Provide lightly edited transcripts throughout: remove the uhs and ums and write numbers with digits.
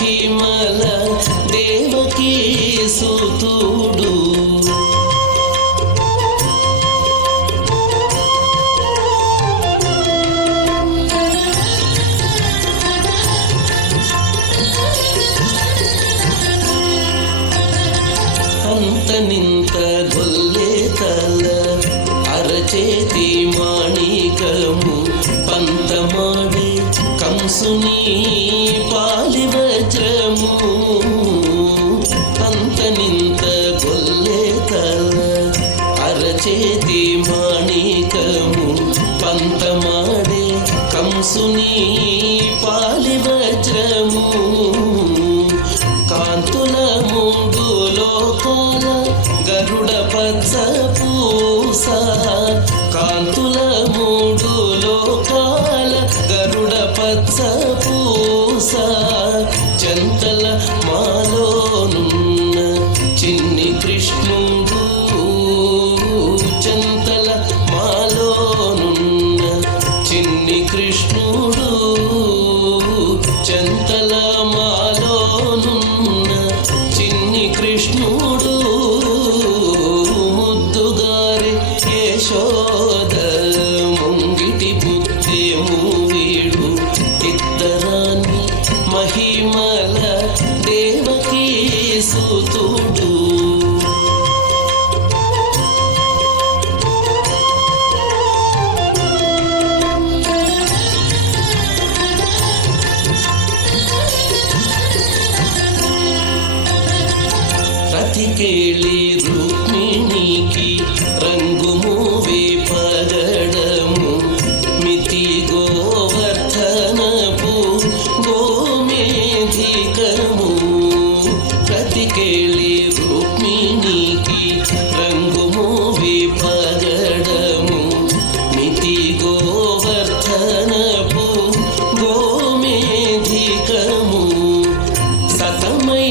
మహిమల దేవకీ సుతుడు. అంతనింత గొల్లే తల అరచేతి మాణికము పంతమాడి కంసుని పాలి వజ్రము. అంతనింత గొల్లే తల అరచేతి మాణికము పంతమాడి కంసుని పాలి వజ్రము. కాంతుల ముందు లోకాల గరుడ పచ్చ పూస. కాంతుల మూడు లోకాల గరుడ పచ్చ పూస. జంతల మాలోనున్న చిన్ని కృష్ణుడు. జంతల మాలోనున్న చిన్ని కృష్ణుడు. జంతల మాలోనున్న చిన్ని కృష్ణుడు. ముద్దుగారి యశోద ముంగిటి బుద్ధేము వీడు. ఇద్దరాన్ని మహిమల దేవకీ సుతుడు. రతికేళి రుక్మిణికి రంగు మూవే పగడము. మితి గోవర్ధనపు గోమేధికము. రతికేళి రుక్మిణికి రంగు మూవే పగడము. మితి గోవర్ధనపు గోమేధికము. సతమై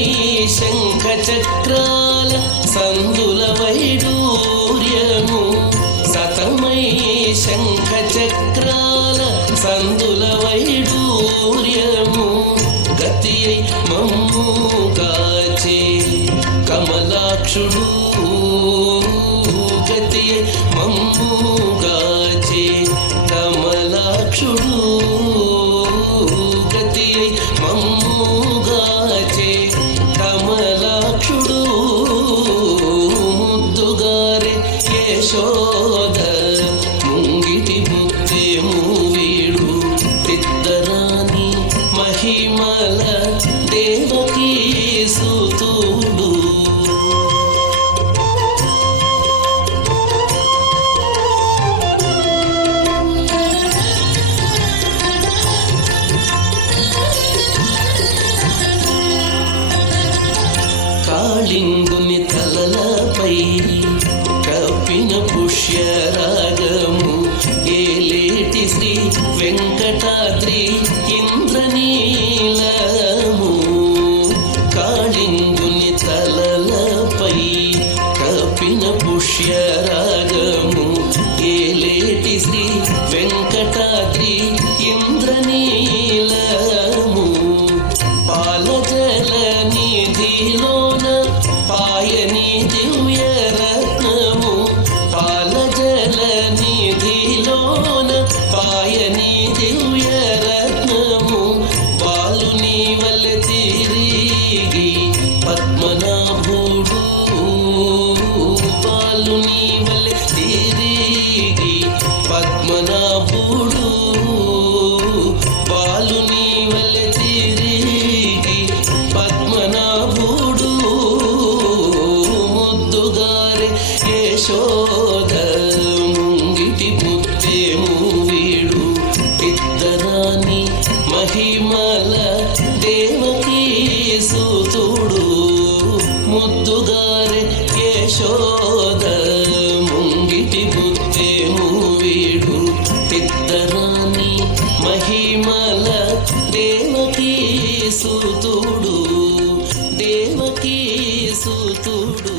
శంఖ చక్రాల సందుల వైడూర్యము. సతమై శంఖ చక్రాల సందుల వైడూర్యము. గతి మమ్ము కాచే కమలాక్షుడు. గతి మమ్ము కాచే కమలాక్షుడు. గతి మమ్ము గాచే కమలాక్షుడు. ముద్దుగారే యశోద ముంగిటి బుద్ధేము వీడు. ఇద్దరాని మహిమల దేవకీ సుతుడు. కాళింగుని తలలపై కప్పిన పుష్యరాగము. ఏలేటి శ్రీ వెంకటాద్రి ఇంద్రనీలము. కాళింగుని తలలపై కప్పిన పుష్యరాగము. ఏలేటి శ్రీ వెంకటాద్రి ఇంద్రనీలము. పాలజల నిధిలోన పాయని దివ్య రత్నము. పాలజల నిధిలోన పాయని దివ్య రత్నము. బాలుని వలె తిరిగి పద్మనాభుడు. బాలుని వలె తిరిగి పద్మనాభుడు. బాలుని వలె తిరిగి పద్మనాభుడు. ముద్దుగారే యశోద ముంగిటి బుద్ధేము వీడు. ఇద్దరాని మహిమల దేవకీ సుతుడు. ముద్దుగారే యశోద ముంగిటి బుద్ధేము వీడు. ఇద్దరాని మహిమల దేవకీ సుతుడు. దేవకీ సుతుడు.